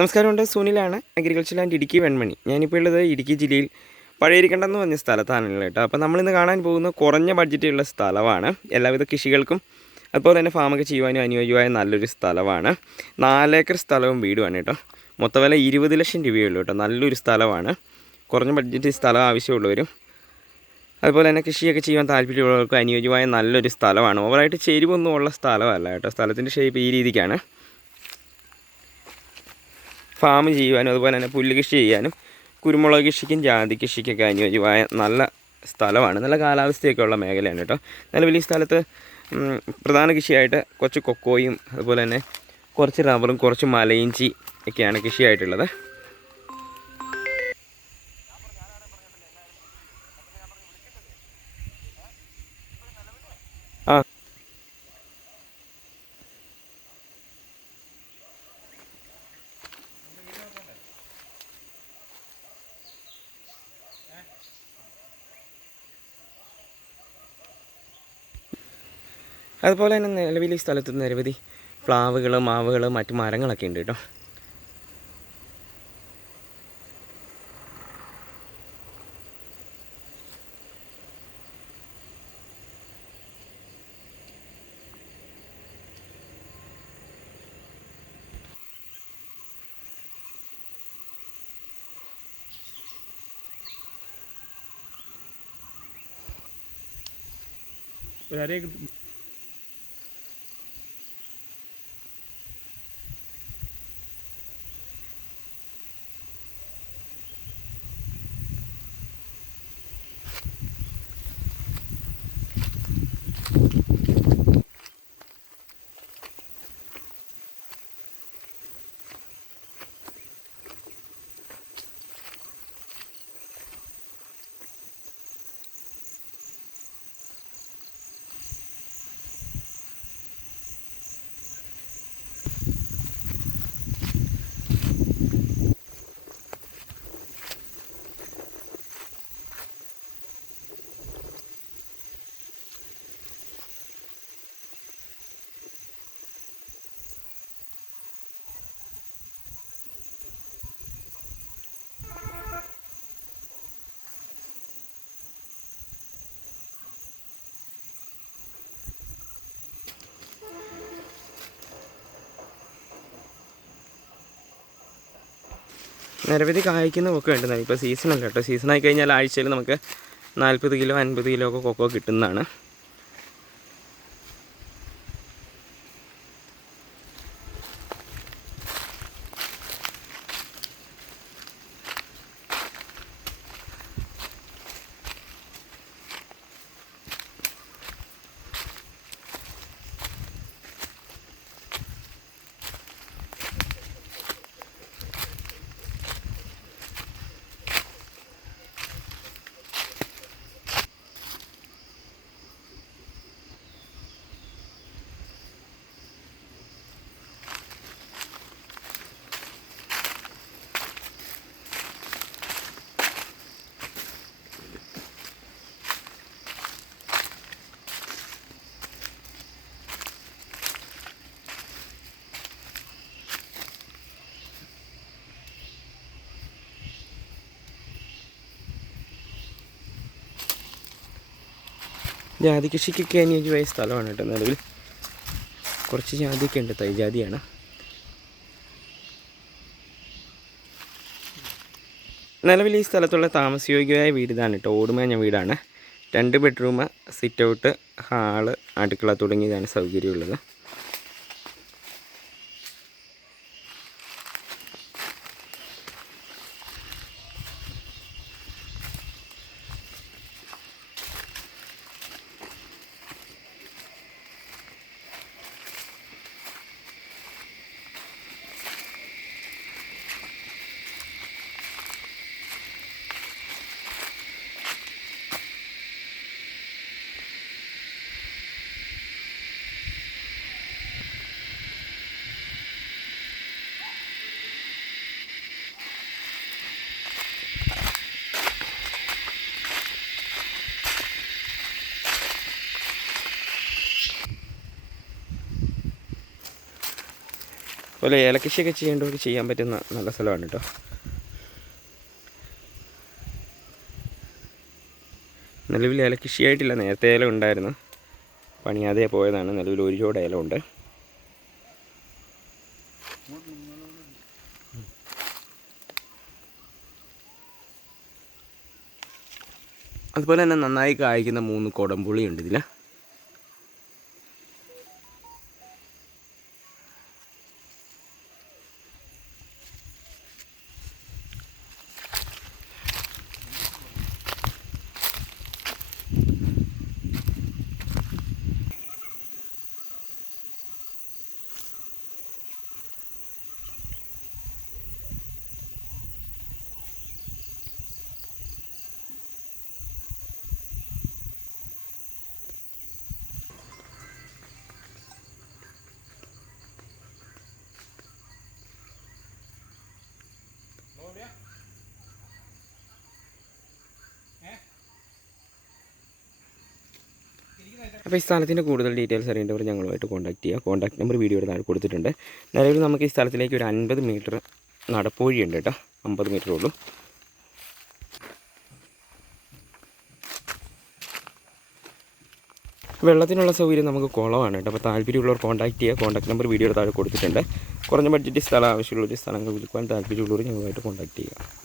നമസ്കാരമുണ്ട്. സുനിലാണ് agriculture and Idukki Venmani. ഞാനിപ്പോൾ ഉള്ളത് ഇടുക്കി ജില്ലയിൽ പഴയരിക്കണ്ടെന്ന് പറഞ്ഞ സ്ഥലത്താണല്ലോ കേട്ടോ. അപ്പോൾ നമ്മളിന്ന് കാണാൻ പോകുന്ന കുറഞ്ഞ ബഡ്ജറ്റുള്ള സ്ഥലമാണ്. എല്ലാവിധ കൃഷികൾക്കും അതുപോലെ തന്നെ ഫാമൊക്കെ ചെയ്യുവാനും അനുയോജ്യമായ നല്ലൊരു സ്ഥലമാണ്. നാലേക്കർ സ്ഥലവും വീടുമാണ് കേട്ടോ. മൊത്തം വില ഇരുപത് ലക്ഷം രൂപയുള്ളൂ കേട്ടോ. നല്ലൊരു സ്ഥലമാണ്. കുറഞ്ഞ ബഡ്ജറ്റ് സ്ഥലം ആവശ്യമുള്ളവരും അതുപോലെ തന്നെ കൃഷിയൊക്കെ ചെയ്യാൻ താല്പര്യമുള്ളവർക്ക് അനുയോജ്യമായ നല്ലൊരു സ്ഥലമാണ്. ഓവറായിട്ട് ചെരിവൊന്നും ഉള്ള സ്ഥലമല്ല കേട്ടോ. സ്ഥലത്തിന്റെ ഷേപ്പ് ഈ രീതിക്കാണ്. ഫാം ചെയ്യുവാനും അതുപോലെ തന്നെ പുല്ല് കൃഷി ചെയ്യാനും കുരുമുളക് കൃഷിക്കും ജാതി കൃഷിക്കൊക്കെ അനുയോജ്യമായ നല്ല സ്ഥലമാണ്. നല്ല കാലാവസ്ഥയൊക്കെ ഉള്ള മേഖലയാണ് കേട്ടോ. നിലവിൽ ഈ സ്ഥലത്ത് പ്രധാന കൃഷിയായിട്ട് കുറച്ച് കൊക്കോയും അതുപോലെ തന്നെ കുറച്ച് റബ്ബറും കുറച്ച് മലയിഞ്ചി ഒക്കെയാണ് കൃഷിയായിട്ടുള്ളത്. അതുപോലെ തന്നെ നിലവിൽ ഈ സ്ഥലത്ത് നിരവധി പ്ലാവുകൾ മാവുകൾ മറ്റു മരങ്ങളൊക്കെ ഉണ്ട് കേട്ടോ. നിരവധി കായ്ക്കുന്ന കൊക്കോ ഉണ്ട് ഇപ്പോൾ സീസണല്ല കേട്ടോ. സീസണായി കഴിഞ്ഞാൽ ആഴ്ചയിൽ നമുക്ക് നാൽപ്പത് കിലോ അൻപത് കിലോ ഒക്കെ കൊക്കോ കിട്ടുന്നതാണ്. ജാതി കൃഷിക്കൊക്കെ അനുയോജ്യമായ സ്ഥലമാണ് കേട്ടോ നിലവിൽ. കുറച്ച് ജാതിയൊക്കെ ഉണ്ട് തൈ ജാതിയാണ് നിലവിൽ ഈ സ്ഥലത്തുള്ള താമസയോഗ്യമായ വീട് ഇതാണ് കേട്ടോ ഓടുമേഞ്ഞ വീടാണ്. രണ്ട് ബെഡ്റൂം സിറ്റ് ഔട്ട് ഹാൾ അടുക്കള തുടങ്ങിയതാണ് സൗകര്യമുള്ളത്. അതുപോലെ ഏലക്കൃഷിയൊക്കെ ചെയ്യേണ്ടവർക്ക് ചെയ്യാൻ പറ്റുന്ന നല്ല സ്ഥലമാണ് കേട്ടോ. നിലവിൽ ഏലക്കൃഷിയായിട്ടില്ല. നേരത്തെ ഏലം ഉണ്ടായിരുന്നു. പണിയാതെ പോയതാണ്. നിലവിൽ ഒരു ചോട് ഏലമുണ്ട്. അതുപോലെ തന്നെ നന്നായി കായ്ക്കുന്ന മൂന്ന് കൊടംപുളിയുണ്ട് ഇതിൽ അപ്പോൾ ഈ സ്ഥലത്തിന്റെ കൂടുതൽ ഡീറ്റെയിൽസ് അറിയേണ്ടവർ ഞങ്ങളുമായിട്ട് കോൺടാക്ട് ചെയ്യുക. കോൺടാക്ട് നമ്പർ വീഡിയോയുടെ താഴെ കൊടുത്തിട്ടുണ്ട്. നിലവിൽ നമുക്ക് ഈ സ്ഥലത്തിലേക്ക് ഒരു അൻപത് മീറ്റർ നടപ്പുവഴിയുണ്ട് കേട്ടോ. അമ്പത് മീറ്റർ ഉള്ളൂ. വെള്ളത്തിനുള്ള സൗകര്യം നമുക്ക് കുളമാണ് കേട്ടോ. അപ്പോൾ താല്പര്യമുള്ളവർ കോൺടാക്ട് ചെയ്യുക. കോൺടാക്ട് നമ്പർ വീഡിയോയുടെ താഴെ കൊടുത്തിട്ടുണ്ട്. കുറഞ്ഞ ബഡ്ജറ്റ് സ്ഥലം ആവശ്യമുള്ള ഒരു സ്ഥലങ്ങൾ വിൽക്കുവാൻ താല്പര്യമുള്ളവർ ഞങ്ങളുമായിട്ട് കോൺടാക്ട് ചെയ്യുക.